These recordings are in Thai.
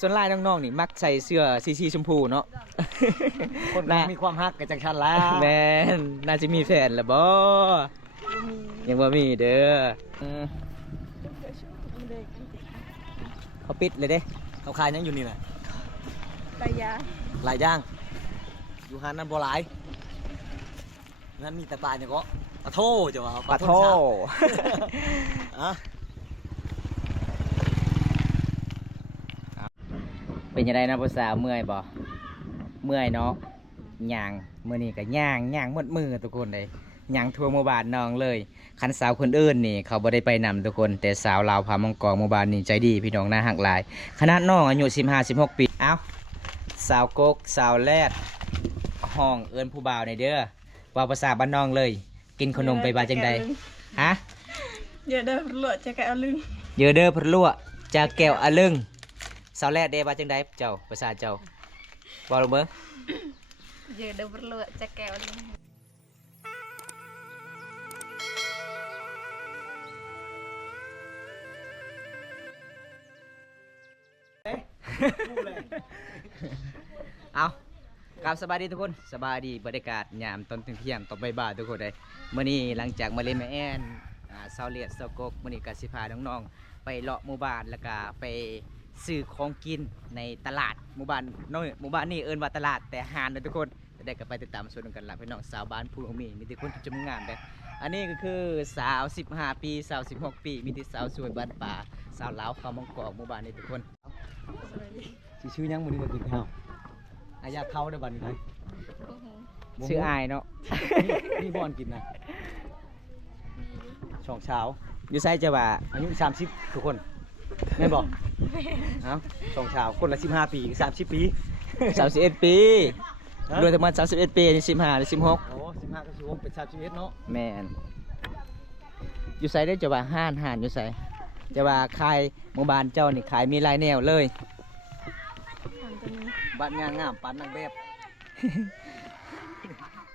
ส่วนลายน้องๆนี่มักใส่เสื้อสีชมพูเนาะ คนน่ามีความฮักกับจังชันแล้ว แมนน่าจะมีแฟนแล้วบ่ยังบ่มีเด้อเขาปิดเลยเด้ เขาขายยังอยู่นี่แหละ ปลายา หลายย่างอยู่หันนั่นบ่หลายงั้นมีแต่ปลาเนี่ยก็ปลาโทจะว่า ปะโท อ่ะ เป็นยังไงนะภาษาวเมื่อยบ่เมื่อยเนาะย่างมื้อนี้ก็ย่างหมดมือทุกคนเลยย่างทั่วหมู่บ้านน้องเลยคันสาวคนอื่นนี่เขาบ่ได้ไปนำทุกคนแต่สาวลาวพามังกรหมู่บ้านนี่ใจดีพี่น้องน่าฮักหลายขนาดน้องอายุ15-16 ปีเอ้าสาวกกสาวแรดห้องเอิ้นผู้บ่าวในเด้อว่าภาษาบ้านน้องเลย กินขนมไปบาจังใดฮะ เยอะเด้อหลวดจะแกเอาลึง เยอะเด้อพระลั่วจะแก้วอะลึงสาวแรดเด้บาจังใดเจ้าภาษาเจ้าบอกลงเบิ่ง เยอะเด้อหลวดจะแกเอาลึง เอากราบสบายดีทุกคนสบายดีบรรยากาศยามตอนเที่ยงตอนบ่ายๆทุกคนเลยมื้อนี้หลังจากมาเล่นแม่แอนเซาเลียดเซากกมื้อนี้ก็สิพาน้องๆไปเลาะหมู่บ้านแล้วก็ไปซื้อของกินในตลาดหมู่บ้านน้อยหมู่บ้านนี้เอิ้นว่าตลาดแต่หานนะทุกคนจะได้ก็ไปติดตามชมกันล่ะพี่น้องสาวบ้านผู้ของมีแต่คนที่จำงามเด้ออันนี้ก็คือสาว15ปีสาว16ปีมีแต่สาวสวยบ้านป่าสาวลาวเขามังกรหมู่บ้านนี้ทุกคน สิชื่อยังมื้อนี้ก็กินข้าวอายาเข้าได้บัดนี้ไหม ชื่ออายเนาะ นี่บอนกินนะช่องเช้า อยู่ไซจะว่า อายุ30ทุกคนแม่นบอกเอ้าช่องเช้าคนละ15ปี30ปี 31 ปีรวมทั้งหมด31 ปีนี่15หรือ16 โอ้15กับ16เป็น31เนาะ แม่นอยู่ไซได้จะว่าห้านอยู่ไซจะว่าขายหมู่บ้านเจ้านี่ขายมีหลายแนวเลย บ้านงามๆปานนางแบบ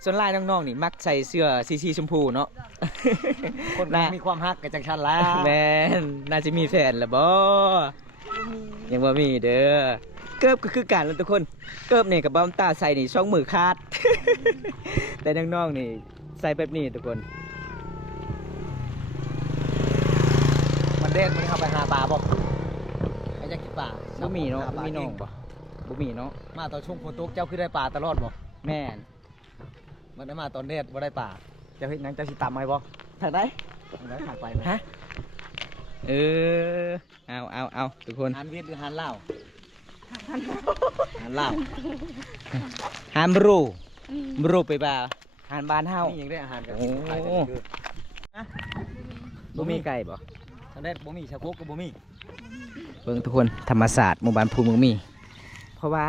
ส่วนลายน้องๆนี่มักใส่เสื้อสีชมพูเนาะ คนน่ามีความฮักกับจังชันแล้ว แม่นน่าจะมีแฟนแล้วบ่ยังบ่มีเด้อเกิบก็คือการแล้วทุกคนเกิบนี่กับบ้าตาใส่นี่ช่องมือขาด แต่น้องๆนี่ใส่แบบนี้ทุกคน มันเด็ดมันเข้าไปหาปลาบ่ไอ้จะกินปลา บ่มีเนาะ ห บ่มีน้องบ่บ่มีเนาะ มาตอนช่วงฝนตกเจ้าคือได้ปลาตลอดบ่ แม่น มันได้มาตอนเด็ดบ่ได้ปลาเจ้าเฮ็ดหยังเจ้าสิตำให้บ่ ทางใด ทางไหนทางไปไหม ฮะเออเอาทุกคน หันเวียดหรือหันลาวหันลาว หามรูบรูไปบ่าหานบ้านเฮา นี่ยังได้อาหารกัน โอ้ ขายได้คือ บ่มีไก่บ่ ทางเด็ดบ่มีชาโคกก็บ่มี เบิ่งทุกคนธรรมศาสตร์หมู่บ้านภูเมืองมี เพราะว่า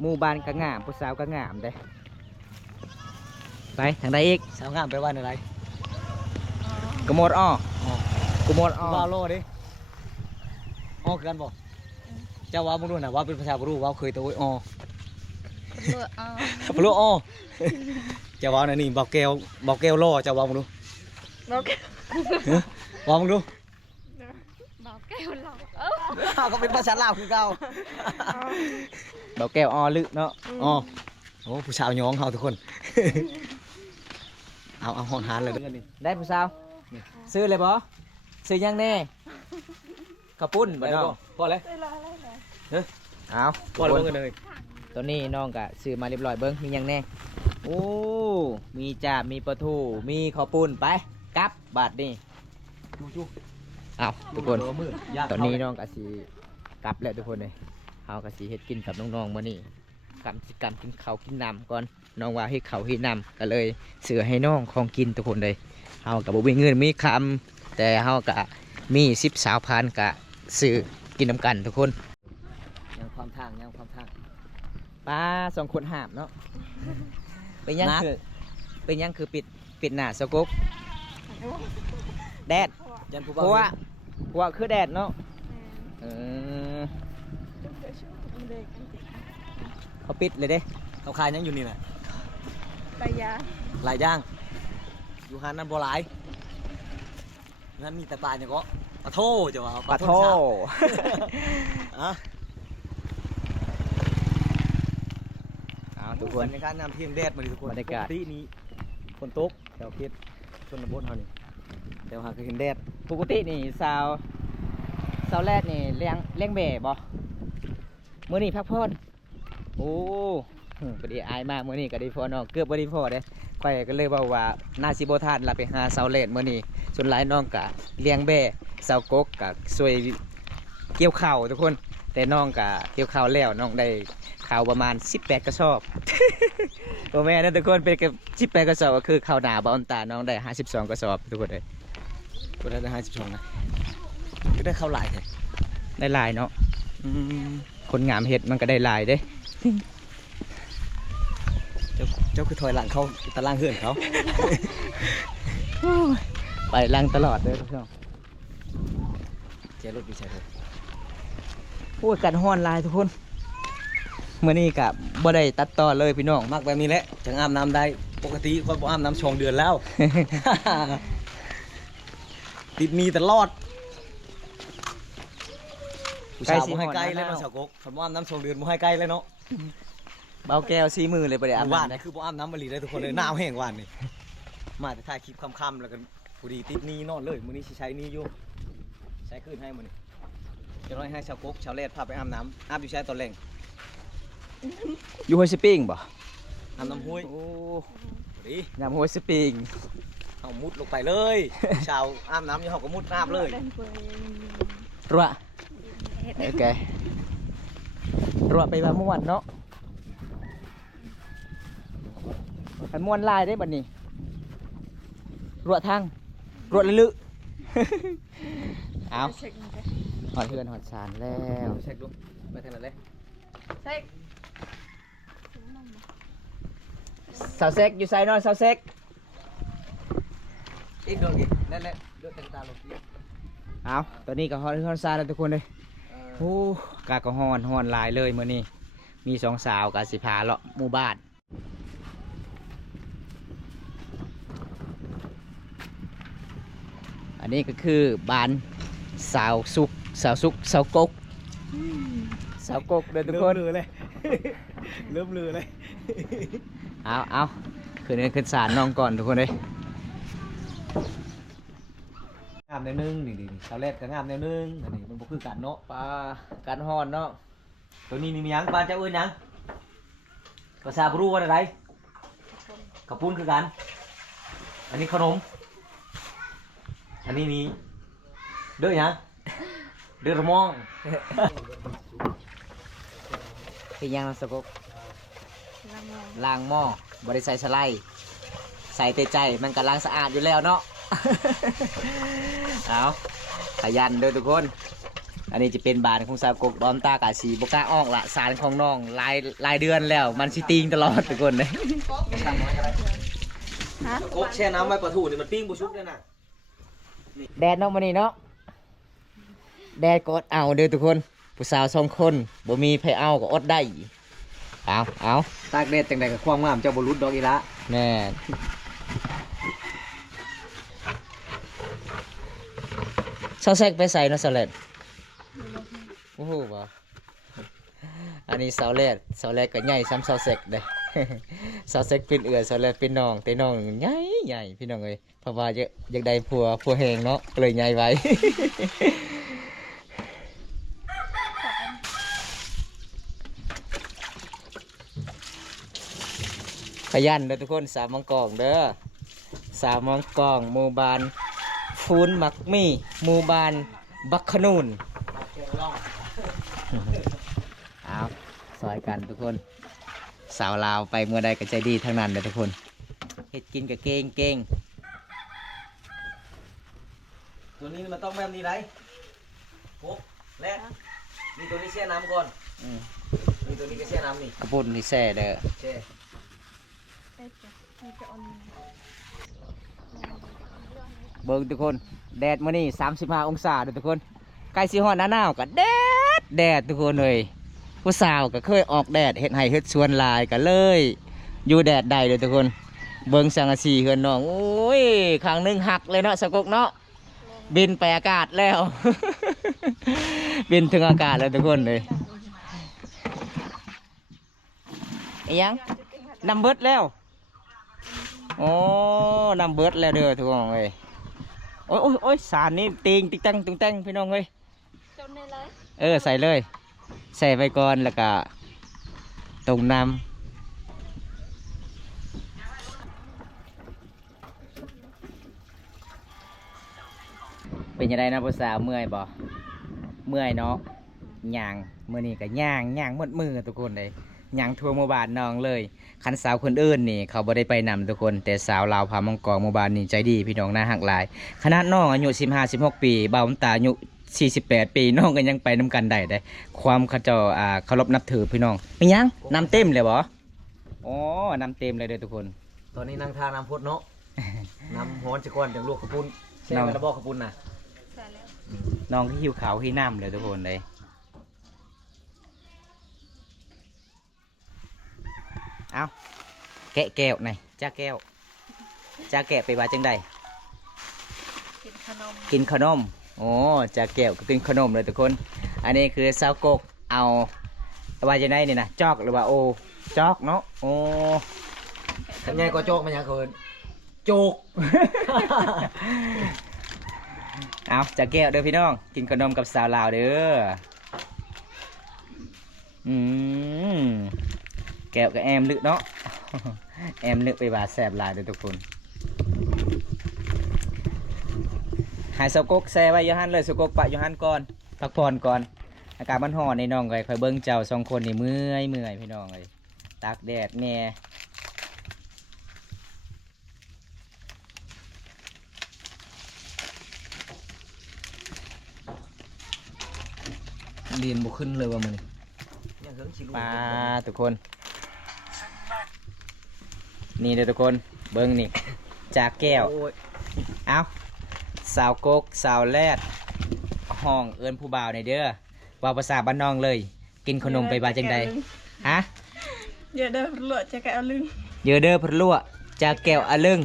หมู่บ้านก็งามผู้สาวก็งามเด้ไปทางใดอีก สาวงามไปว่าอะไร กระโมดอ้อ อ๋อก ระโมดอ้อ ว่าโลดิอ๋อคือกันบ่เจ้าว่าบ่รู้น่ะว่าเป็นภาษาบ่รู้ว่าเคยตัวอ๋อ หลวดอ๋อ บ่รู้อ๋อเจ้าว่าน่ะนี่บอกแก้วล่อเจ้าว่าบ่รู้ บอกแก ว่าบ่รู้ บอกแก้วหลอก ก็เป็นภาษาลาวคือเก่า ดอกแก้วอ้อลึกเนาะ อ๋อโอ้ผู้สาวย้องเฮาทุกคน เอาหอนหานเลยเด้อนี่ ได้ผู้สาวซื้อเลยบ่ซื้อยังแน่ข้าวปุ้นบ่น้อง พอเลย เอา พอเลยเงินเลย ตัวนี้น้องก็ซื้อมาเรียบร้อยเบิ้งมีหยังแน่โอ้มีจ่ามีปลาทูมีข้าวปุ้นไปกลับบาทนี่ จู้ เอาทุกคน มือ ตอนนี้น้องก็สิกลับแล้วทุกคนเลยเฮาก็สิเฮ็ดกินกับน้องๆมื้อนี้กำกินข้าวกินน้ำก่อนน้องว่าให้ข้าวให้น้ำก็เลยซื้อให้น้องของกินทุกคนเลยเฮาก็บ่มีเงินมีคำแต่เฮาก็มี10-20,000ก็ซื้อกินน้ำกันทุกคน ยังความทางป้า2 คนหามเนาะเป็นยัง นัก คือเป็นยังคือปิดหน้าสกุกแดด ยันผู้ เพราะว่าคือแดดเนาะเออเขาปิดเลยเด้ เขาขายยังอยู่นี่แหละ ปลายา หลายย่างอยู่หันนั่นบ่หลายงั้นมีแต่ปลาเนี่ยก็ปลาโทจะว่า ปลาโท อ่ะ ทุกคน บรรยากาศน้ำเที่ยงแดดมาดิทุกคน บรรยากาศ ปตินี้ฝนตกแถวเขตชนบทเฮานี่แต่ว่าก็เห็นแดด ปกตินี่สาวแรกนี่เลี้ยงแบ่บ่มื้อนี้พักผ่อนโอ้ก็ดีอายมากมื้อนี้ก็ได้พอน้องเกือบบ่ได้พอเด้ข่อยก็เลยเว้าว่าน่าสิบ่ทันล่ะไปหาสาวแรกมื้อนี้ส่วนหลายน้องก็เลี้ยงแบ่สาวกกก็ช่วยเกี่ยวข้าวทุกคน แต่น้องก็เกี่ยวข้าวแล้วน้องได้ข้าวประมาณ18กระสอบ โอ้แม่นะทุกคนเป็นกับ18กระสอบก็คือข้าวหนาบอนตาน้องได้52กระสอบทุกคนเลย ก็ได้52นะก็ได้เข้าหลายแท้ ได้หลายเนาะคนงามเห็ดมันก็ได้หลายเด้ เจ้าคือถอยหลังเขาตารางเฮือนเขา ไปลังตลอดเลยทุกคน เจ๊รถดีใช่ไหม โอ้ยกันฮ้อนหลายทุกคนเมื่อนี้กับบ่ได้ตัดต่อเลยพี่น้อง มักแบบนี้แหละจังอาบน้ำได้ปกติคนบ่อาบน้ำชงเดือนแล้ว ติดหนีตลอดผู้สาวบ่ให้ใกล้เลยเนาะสาวกกคนบ่อาบน้ำชงเดือนบ่ให้ใกล้เลยเนาะ เบาแก้วซีมือเลยบ่ได้อาบ ว่าน น้ำ นี่คือบ่อาบน้ำมาลีได้ทุกคนเลยหนาวแห้งว่านนี่มาแต่ถ่ายคลิปค่ำๆแล้วกันผู้ดีติดหนีนอนเลยมื้อนี้สิใช้หนีอยู่ใช้คืนให้มื้อนี้จะร้อยให้ชาวกกชาวเลดพาไปอาบน้ำอาบอยู่ใช้ตอนแรง อยู่ห้วยสปริงบ่ อาบน้ำห้วย โอ้ ดี ยามห้วยสปริง เอามุดลงไปเลย ชาวอาบน้ำอยู่เขาก็มุดน้ำเลย รัวโอเครัวไปว่าม่วนเนาะกันม่วนลายได้บัดนี้รัวทางรัวลึๆ เอาหอดเพื่อนหอดสารแล้ว เช็คดูไปทางไหนเลย เซ็ก สาวเซ็กอยู่ไซนอนสาวเซ็ก อีกโดนอีกนั่นแหละเลือดเต็มตาลงอีก เอาตอนนี้ก็ฮอนฮอนซาแล้วทุกคนเลยโอ้กากก็ฮอนหลายเลยมื้อนี้มีสองสาวกาสิพาเลาะหมู่บ้านอันนี้ก็คือบ้านสาวสุกสาวกกสาวกกเด้อทุกคน เริ่มลือเลย เริ่มลือเลย เอาขึ้นเงินขึ้นศาลน้องก่อนทุกคนเลย งามแนวนึงนี่ชาวเลดก็งามแนวนึงอันนี้มันบ่คือกันเนาะ ปลากันฮอนเนาะ ตัวนี้นี่มีหยังปลาเจ้าเอิ้นหยังภาษาบรูว่าอะไรกระปุ้นคือกัน อันนี้ขนม อันนี้นี่เด้อหยังเด้อระมอง คือยังสาวกก ละมอง ล้างหม้อบริใส่สไลด์ใส่เตใจมันก็ล้างสะอาดอยู่แล้วเนาะ เอาขยันเด้อทุกคน อันนี้จะเป็นบานของสาวกกดอมตากาสีบกล้าออกละสารของน้องลายเดือนแล้ว มันสิติงตลอดทุกคนเลย ฮะ กบแช่น้ำไว้ปลาทูนี่มันปิ้งบุชุบเลยนะ แดดเนาะมันนี่เนาะแดดก็อดเอาเด้อทุกคนผู้สาวสองคนบ่มีไผเอาก็อดได้เอา ตากแดดจังใดกับความงามเจ้าบรุษดอกอีละ แม่เซาแซกไปใส่เนาะเสาเลดโอ้โหบ่อันนี้เสาแรกก็ใหญ่ซ้ำเสาแซกเด้ เสาแซกเป็นเสาแรกเป็นน้องแต่น้องใหญ่พี่น้องเอ้ยเพราะว่าอยากได้ผัวแหงเนาะก็เลยใหญ่ไว้ ขยันเด้อทุกคนสามมังกองเด้อสามมังกองหมู่บ้านฟูนมักมี่หมู่บ้านบักขนูนเอาซอยกันทุกคนสาวลาวไปเมื่อใดก็ใจดีทั้งนั้นเลยทุกคนเฮ็ดกินกับเก่ง ตัวนี้มันต้องแบบนี้ไรกบและนี่ตัวนี้แช่น้ำก่อน อืม นี่ตัวนี้ก็แช่น้ำนี่ กระปุ่นนี่แซ่เด้อ แช่ เซ็กมันจะอ่อน เบิ่งทุกคนแดดมื้อนี้35องศาเด้อทุกคนใกล้สิฮอดหน้าหนาวก็แดดทุกคนเลยผู้สาวก็เคยออกแดดเฮ็ดให้เฮ็ดสวนหลายก็เลยอยู่แดดได้เด้อทุกคนเบิ่งสังกะสีเฮือนน้องโอ้ยครั้งหนึงหักเลยเนาะสะกกเนาะบินไปอากาศแล้ว บินถึงอากาศแล้วทุกคนเลยไอ้ยัง จะกิน นำเบิดแล้วโอ้นำเบิดแล้วเด้อทุกคนเอ้ยโอ้ยโอ้ยโอ้ยสารนี่ติงติ๊งตังตึงตังพี่น้องเอ้ย จนในเลย ใส่เลยใส่ไปก่อนแล้วก็ตรงน้ำเป็นยังไงนะภาษาวเมื่อยบ่เมื่อยเนาะย่างมื้อนี้ก็ย่างหมดมือทุกคนเลยย่างทั่วหมู่บ้านน้องเลยคันสาวคนอื่นนี่เขาบ่ได้ไปนำทุกคนแต่สาวลาวพามังกรหมู่บ้านนี่ใจดีพี่น้องน่าหักหลายขนาดน้องอายุ15-16 ปีบ่าวน้ำตาอายุ48 ปีน้องก็ยังไปน้ำกันได้ความเขาเจ้าเคารพนับถือพี่น้องเป็นยังน้ำเต็มเลยบ่อ๋อน้ำเต็มเลยเด้อทุกคน ตอนนี้นั่งทาน้ำพุดเนาะ น้ำฮ้อนจะก่อนจังลวกขาวปุ้นแช่ไว้แล้วบอกขาวปุ้นน่ะ ใส่แล้ว น้องที่หิวขาวที่น้ำเลยทุกคนเลยเอาแกะแก้วหน่อยจ้าแก้วจ้าแกะไปว่าจังใด กินขนม กินขนมโอ้จ้าแก้วก็กินขนมเลยทุกคน อันนี้คือซาวกกเอาว่าจังใดนี่นะจอกหรือว่าโอจอกเนาะโอ้ ทำไงก็โจกมันยังเกินโจก เอาจ้าแก้วเด้อพี่น้องกินขนมกับสาวลาวเด้ออืมแก้วกับแอมลึกเนาะ แอมลึกไปว่าแสบหลายเด้อทุกคนหายสกกแซ่ไว้อยูฮันเลยสกกปะอยูฮันก่อนพักผ่อนก่อนอากาศมันห่อนในน้องเลยคอยเบิ้งเจ้าสองคนนี่เมื่อยพี่น้องเลยตากแดดแน่เรียนบุขึ้นเลยว่ามัน ยังเหิงชิลู ปลาทุกคนนี่เด้อทุกคนเบิ้งนี่จากแก้ว โอ้ย เอาสาวกกสาวแรดห้องเอิญผู้บ่าวในเด้อว่าภาษาบ้านนองเลย กินขนมไปบาจังใดฮะ เยอะเด้อหลวดจะแกเอาลึง เยอะเด้อพระลั่วจากแก้วอะลึง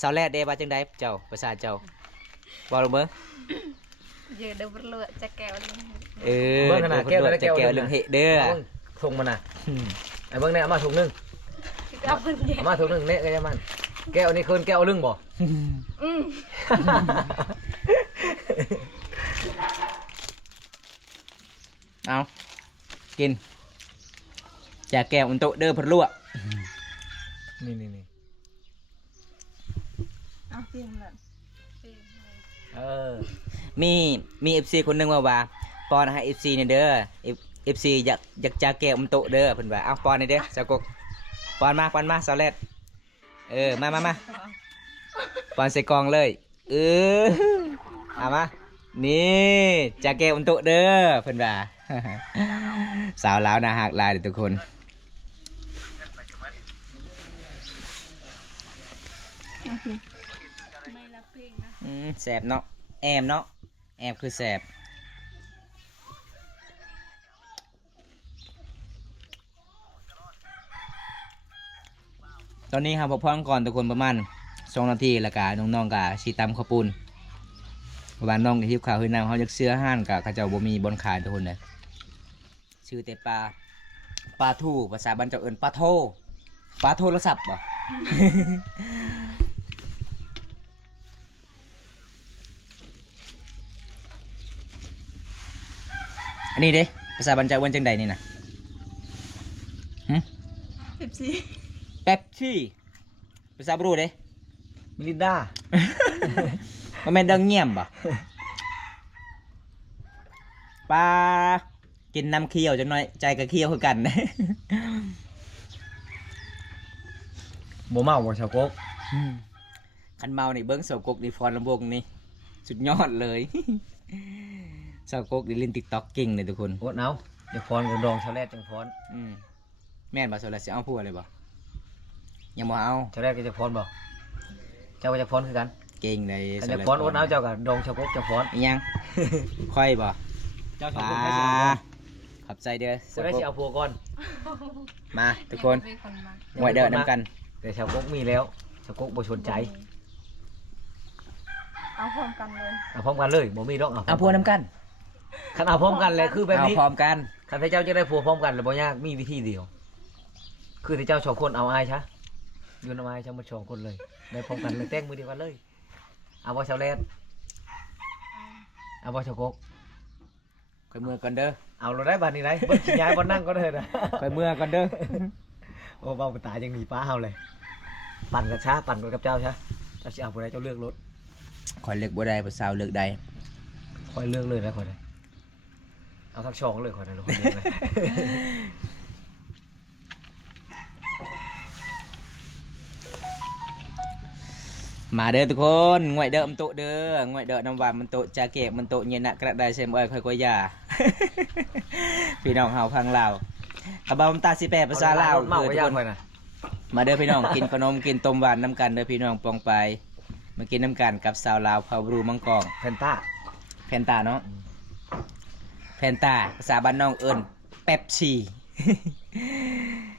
สาวแรดเด้บาจังใดเจ้าภาษาเจ้าบอกลงเบิ้ง เยอะเด้อหลวดจะแกเอาลึง เออเด้อพระลั่วจากแก้วอะลึงเฮเด้อ เอาเบิ่งส่งมันน่ะไอ้เบิ้งเนี่ยเอามาถุงหนึง เอาคนเดียว เอามาถุงหนึงเนี่ยก็จะมันแก้วนี่คืนแก้วลึงบ่ อืม เอากินจากแก้วอุนโตเด้อพระลั่ว นี่ เอาเปลี่ยนแบบเปลี่ยนเลย เออ มีFC คนหนึงว่าปอนให้ FC เนี่ยเด้อ FC อยากจากแก้วอุนโตเด้อเพิ่นว่าเอาปอนนี่เด้อสาวกกปอนมาสาวแรดมาปอนใส่กล่องเลยเอามานี่จากแก้วอุนโตเด้อเพิ่นว่า สาวลาวน่าฮักหลายเด้อทุกคนไม่รับเพลงนะ แสบเนาะแอมเนาะแอมคือแสบตอนนี้ครับพอพร้อมก่อนทุกคนประมาณ2 นาทีแล้วก็น้องๆก็สิตำข้าวปุ้นประมาณน้องก็หิวข้าวหิวน้ำเขาจะเสื้อห้านกับเขาเจ้าบ่มีบนขายทุกคนเลยชื่อแต่ปลาทูภาษาบ้านเจ้าเอิ้นปลาโทรศัพท์บ่ อันนี้เด้ภาษาบ้านเจ้าเอิ้นจังใดนี่นะ 14 เป๊ปซี่ภาษาบรูเด้ มิลินดา มันแม่นดังเงียบบ่ ปลากินน้ำเคี้ยวจังหน่อยใจกับเคี้ยวคือกัน บ่เมาบ่ชาวกก คันเมานี่เบิ้งเสาวกกนี่ฟอนลำวงนี่สุดยอดเลย เสาวกกนี่เล่นติ๊กต็อกเก่งเลยทุกคน โอดเอาเดี๋ยวฟอนกับดองชาวแรกจังฟอน แม่นบ่โซลาสิเอาผัวเลยบ่ยังบ่เอา ชาวแรกก็จะฟอนบ่เจ้าก็จะฟอนคือกัน เก่งเลย อันจะฟอนโอดเอาเจ้ากับดองชาวกกจะฟอน อีหยัง ค่อยบ่ เจ้าชาว ป ก ลาก ให้สิเอา ขอบใจเด้อ กู สาว ได้ ก สิ ก เอาผัวก่อน มาทุกคน เป็นคนมา ไว้เด้อนำกัน แต่ชาวกกมีแล้วชาวกกบ่สนใจ เอาพร้อมกันเลย เอาพร้อมกันเลยบ่มีดอก เอาผัวนำกัน คันเอาพร้อมกันเลยคือแบบ เอา นี้ พร้อมกัน คันพระเจ้าจะได้ผัวพร้อมกันเลยบ่ยากมีวิธีเดียว ค คือที่เจ้าสองคนเอาอายใช่ยืนเอาอายใช่มาสองคนเลยได้พร้อมกันเลยแต่งมือเดียวกันเลยเอาบ่ชาวแลนเอาบ่ชาวกก ค่อยเมื่อก่อนเด้อ เอาเราได้บัดนี้ไรเบิ้ลย้ายบนนั่งก็เลยนะ ค่อยเมื่อก่อนเด้อ โอ้เบาตายยังหนีป้าเฮาเลยปั่นกับช้าปั่นกับเจ้าช้าเจ้าสิเอาบ่ได้เจ้าเลือกรถ ค่อยเลือกบ่ได้ผู้สาวเลือกได้ คอยเลือกเลยนะคอยเลยเอาทักช่องเลยคอยเลยคอยเลือกเลย มาเด้อทุกคนงวยเด้อมโตะเด้องวยเด้อน้ำหวานมันโตะจาเกะมันโตะเย็นนะกระไดเซมเอ้ยค่อยๆอย่า พี่น้องเฮาพังลาวกระเบาตาสิแปะภาษาลาว เมา เด้อ ไป ทุก ย่า ค ง น คอยนะ มาเด้อพี่น้อง กินขนมกินต้มหวานน้ำกันเด้อพี่น้องปองไปมากินน้ำกันกับสาวลาวเผาบรูมังกร เพนต้า แพนตาเนาะแพนตาภาษาบ้านน้องเอิญเป๊ปซี่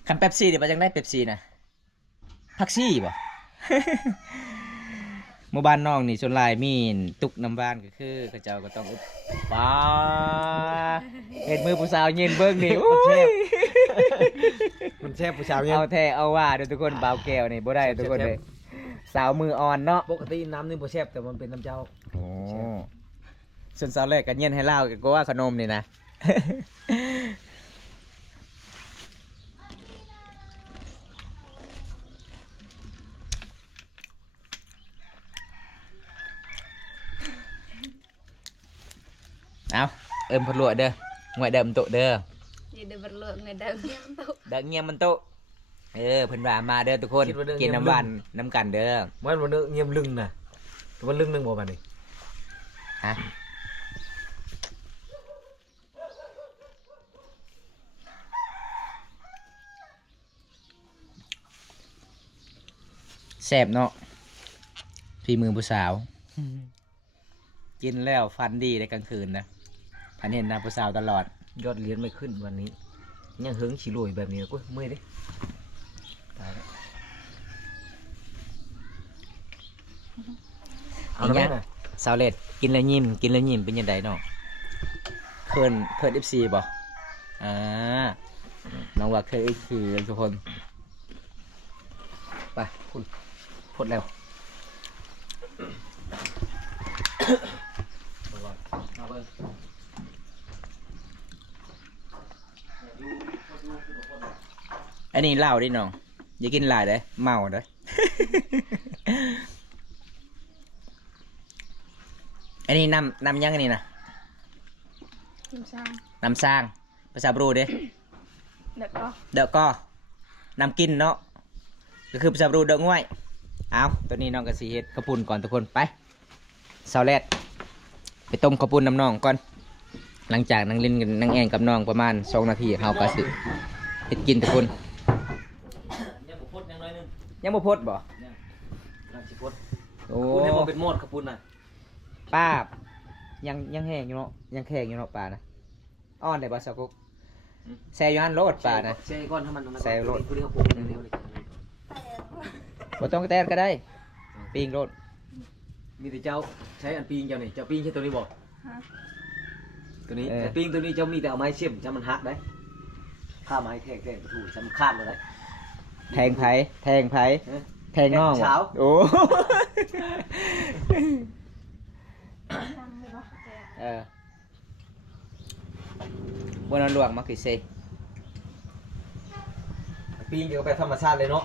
คันเป๊ปซี่เดี๋ยวไปจังได้เป๊ปซี่นะพักซี่บ่ หมู่บ้านน้องนี่ส่วนหลายมีนตุกน้ำบ้านก็คือเขาเจ้าก็ต้องอุบป้าเห็นมือผู้สาวเย็นเบิ้งนี่โอ้ย มันแช่ผู้ชายเนี่ย เอาแท้เอาว่าเด้อทุกคนบ่าวแก้วนี่บ่ได้ทุกคนเลยสาวมืออ่อนเนาะ ปกติน้ำนี่บ่แช่แต่มันเป็นน้ำเจ้า โอ้ส่วนสาวแรกกันเย็นให้เล่าก็ว่าขนมนี่นะ เอาเอิมพลวดเด้องวยเดิมโตะเด้อ Jadi dia berluk dengan daun tu. เด้อเงียบมันโตะเพิ่นว่ามาเด้อทุกคนกินน้ำหวานน้ำกันเด้อ มันวันนึงเงียบลึงนะวันลึงนึงบ่มาดิ ฮะแซ่บเนาะฝีมือผู้สาว กินแล้วฟันดีในกลางคืนนะพันเห็นหน้าผู้สาวตลอด ยอดเหรียญไม่ขึ้นวันนี้ยังเฮิงฉีลุยแบบนี้กูเมื่อยดิตายแล้วเอาแล้ว อีกอย่าง แม่น่ะ สาวเล็ดกินแล้วยิ้มกินแล้วยิ้มเป็นยังไงเนาะเคินFCบ่อ่าน้องว่าเคยคือทุกคนไปพูดแล้วอันนี้เหล้าดิน้องอย่ากินหลายเด้อเมาเด้อ อันนี้นำยังอันนี้นะ Kim sang. นำสร้างภาษาบรูเด้ Dak kau. เดอะก็นำกินเนาะก็คือภาษาบรูเดอะง่วยเอาตัวนี้น้องกระสีเฮ็ดข้าวปุ้นก่อนทุกคนไปเสาแรดไปต้มข้าวปุ้นน้ำน้องก่อนหลังจากนั่งเล่นกันนั่งแองกับน้องประมาณ2 นาทีเฮาก็สิเฮ็ดกินทุกคน ยังบ่พดยังน้อยนึง ยังบ่พดบ่ ยังรังสิพด โอ้ คุณให้บ่เป็นหมดครับคุณน่ะ ป้าบยังแห้งอยู่เนาะยังแข็งอยู่เนาะปลานะอ้อนได้บ่สาวกุ๊กแซ่อยู่หั่นโลดปลานะ แช่ก้อนให้มัน แช่โลด ผู้ที่เขาปลูกเร็วๆเลย บ่ต้องแต้นก็ได้ปิ้งโลด มีแต่เจ้าใช้อันปีงเจ้านี่เจ้าปีงใช้ตัวนี้บ่ Ha. ตัวนี้แต่ปีงตัวนี้เจ้ามีแต่เอาไม้เสียมจะมันหักได้ข้าไม้แทงประตูจะมันขาดเลยได้ แทงไผแทงไผ เอ๊ะ แทงน้อง เช้า โอ้ Sang dia bah. เออ บนนหลวงมาคือเซ ปีงเกี่ยวกับธรรมชาติเลยเนาะ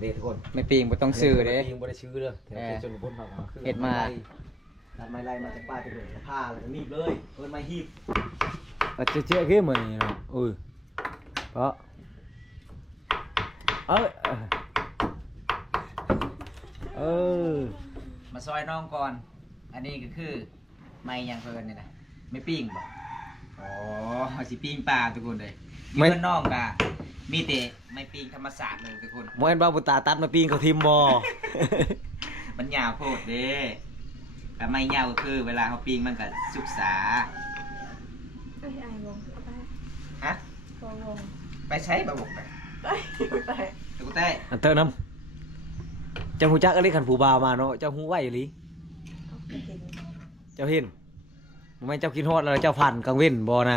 เด็กทุกคน ไม่ปีงบ่ต้องซื้อเด้ ปีงบ่ได้ซื้อเลยแถว เออ ชนบทเราคือ เฮ็ดมา ตัดไม้ไล่มาจากป่าไปเลยผ้าแล้วก็หนีบเลยเพิ่นไม้หีบ เจ๊ขึ้นเหมือนนี่เนาะเพราะมาซอยน้องก่อน อันนี้ก็คือไม่ยังเพิ่นนี่นะไม่ปิ้งบ่อ๋อเอาสิปิ้งปลาทุกคนเลยมีเพิ่นน้องกะมีแต่ไม่ปิ้งธรรมศาสตร์เลยทุกคน บ่เห็นบ่าวบุตาตัดมาปีงเขาทิมบ่ มันยาวโพดเด้แต่ไม่ยาวก็คือเวลาเขาปิ้งมันก็สุกษา Eh, ai bông. Apa? ฮะ Kau bông. ไปใช้บะบกไป Tai, tai. ตุ๊กเต้ อันเตอร์น้ำเจ้าหูจักอะไรขันผู้บ่าวมาเนาะเจ้าหูไหวอีหลี Apa ini? เจ้าเห็นบ่แม่นเจ้ากินฮอดแล้วเจ้าผ่านกลางเว้นบ่นะ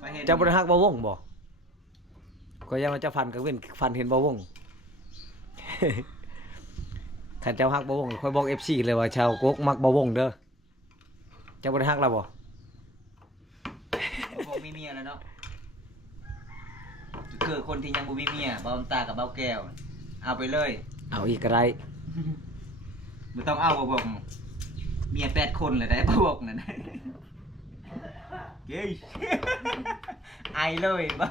ไปเห็น เจ้าบ่ได้ฮักบ่วงบ่ ก็ยังว่าจะฟันก็เว้นฟันเห็นบ่วง ขันเจ้าฮักบ่วงค่อยบอก FC เลยว่าชาวกกมักบ่วงเด้อเจ้าบ่ได้ฮักเราบ่ บ่มีเมียแล้วเนาะคือคนที่ยังบ่มีเมียบ่าวตากับบ่าวแก้วเอาไปเลย เอาอีกก็ได้ บ่ต้องเอาบ่บอกเมีย8คนเลยได้บ่บอกนั่น เย้ย ไอเลยบ่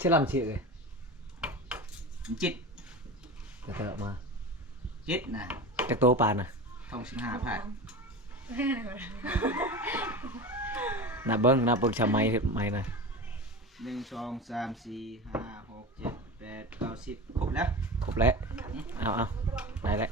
ชื่อลำชื่อเลย จิต จะเตอะมา จิตนะ จากโตปานน่ะ ทอง15ผัด นับเบิ่งชาไม้ไม้น่ะ 1 2 3 4 5 6 7 8 9 10ครบแล้ว ครบแล้วเอาได้แล้ว